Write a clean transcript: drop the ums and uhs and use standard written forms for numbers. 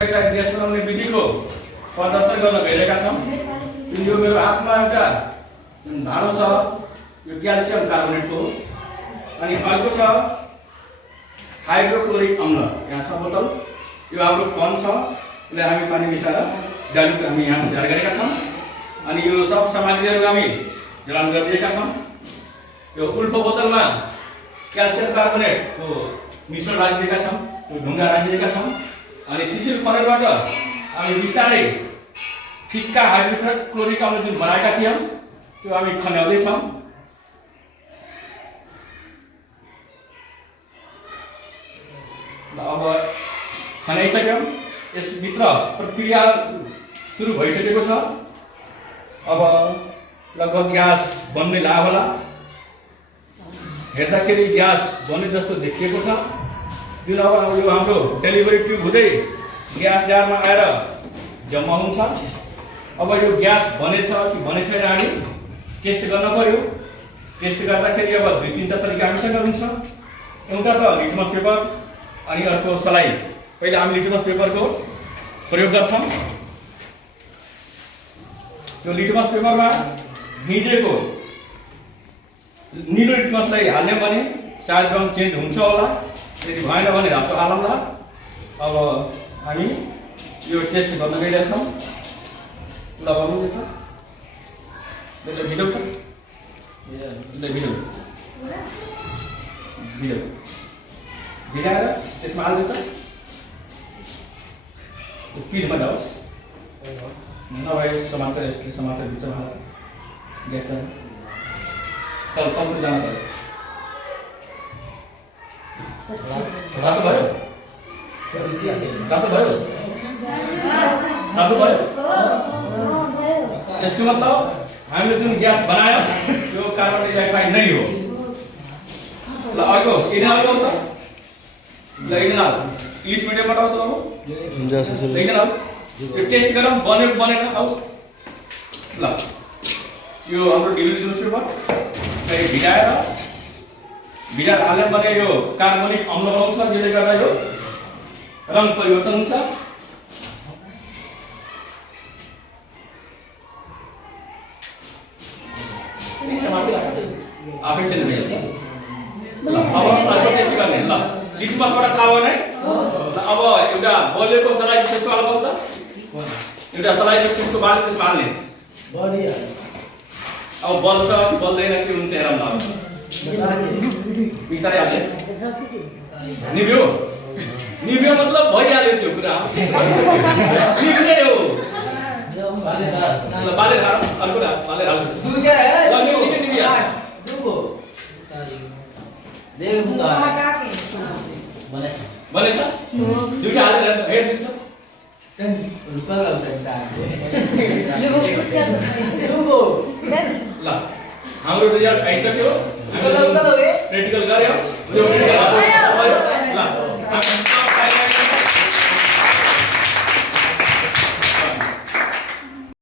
Gas बनाउने विधिको प्रदर्शन गर्न गइरहेका छौँ। यो मेरो हातमा एउटा भाँडो छ, यो क्याल्सियम कार्बोनेटको, अनि अर्को छ हाइड्रोक्लोरिक अम्ल, यहाँ छ बोतल, यो हाम्रो कन छ, यसलाई हामी पानी मिसाएर डालुको हामी यहाँ तयार गरेका छौँ। अनि यो सब सामग्रीहरू हामी जडान गरिदिएका छौँ। यो उल्टो बोतलमा क्याल्सियम कार्बोनेटको मिश्रण राखिदिएका छौँ, यो ढुङ्गा राखिदिएका छौँ। अनि त्यसरी फनेलबाट हामी बिस्तारै फिक्का हाइड्रोक्लोरिक अम्ल जुन बनाएका थियौँ त्यो हामी खन्याउँदैछौँ। अब खनाइसक्यौँ, यसभित्र प्रक्रिया सुरु भइसकेको छ। अब लगभग ग्यास बन्ने लाग्यो होला, हेर्दाखेरि ग्यास बन्ने जस्तो देखिएको छ। जुन अब यो हाम्रो डेलिभरी ट्युब हुँदै ग्यास जारमा आएर जम्मा हुन्छ। अब यो ग्यास बनेछ कि बने छैन हामी टेस्ट गर्न पर्यो। टेस्ट गर्दाखेरि अब दुई तीनवटा तरिका हामीसँग हुन्छ। एउटा त लिटमस पेपर, अनि अर्को सलाइ। पहिला हामी लिटमस पेपरको प्रयोग गर्छौँ। यो लिटमस पेपरमा भिजेको निलो लिटमसलाई हाल्ने भने सायद रङ चेन्ज हुन्छ होला, यदि भएन भने रातो हालौँला। अब हामी यो टेस्ट गर्न गइरहेछौँ। लगाउनु त भिडियो त भिडियो भिजाएर त्यसमा हाल्नु त पिरमा जाओस्, नभए समातेर यसले समातेर भित्रमा हाल ग्यास तल कम्ती जान पर्यो। रातो भयो, रातो भयो, रातो भयो। यसको मतलब हामीले जुन ग्यास बनायो त्यो कार्बन डाइअक्साइड नै हो। ल अर्को इथेनॉल को त ल इथेनॉल इंग्लिश मिडियम बाट आउँछ हो इथेनॉल। यो टेस्ट गरौँ बन्यो बनेन। अब ल यो हाम्रो डिलिभरी न्युजपेपर भिजाएर हाल्यो भने यो कार्बनिक अम्ल बनाउँछ, जसले गर्दा यो रङ परिवर्तन हुन्छ। आफै चाहिँ भइहाल्छ। ल अब अर्को टेस्ट गर्ने। ल लिटमसबाट थाहा भयो नै। अब एउटा बलेको सलाई त्यसको अलग त एउटा सलाई त्यसको बाली त्यसमा हाल्ने अब बल्छ कि बल्दैन के हुन्छ हेरौँ न। बिस्तारै हाल्ने निभ्यो निभ्यो मतलब भइहाल्यो त्यो कुरा निभ्ने हो। ल बाले हाल अर्को बाले हाल दुईटा है ल निभ्ने निभ्या दुगो देख मुका बनेछ दुईटा हालेर हेर दिन्छ ten रुपा लाग्छ दुगो ल हाम्रो रिजल्ट आइसक्यो। प्र्याक्टिकल गर्यो।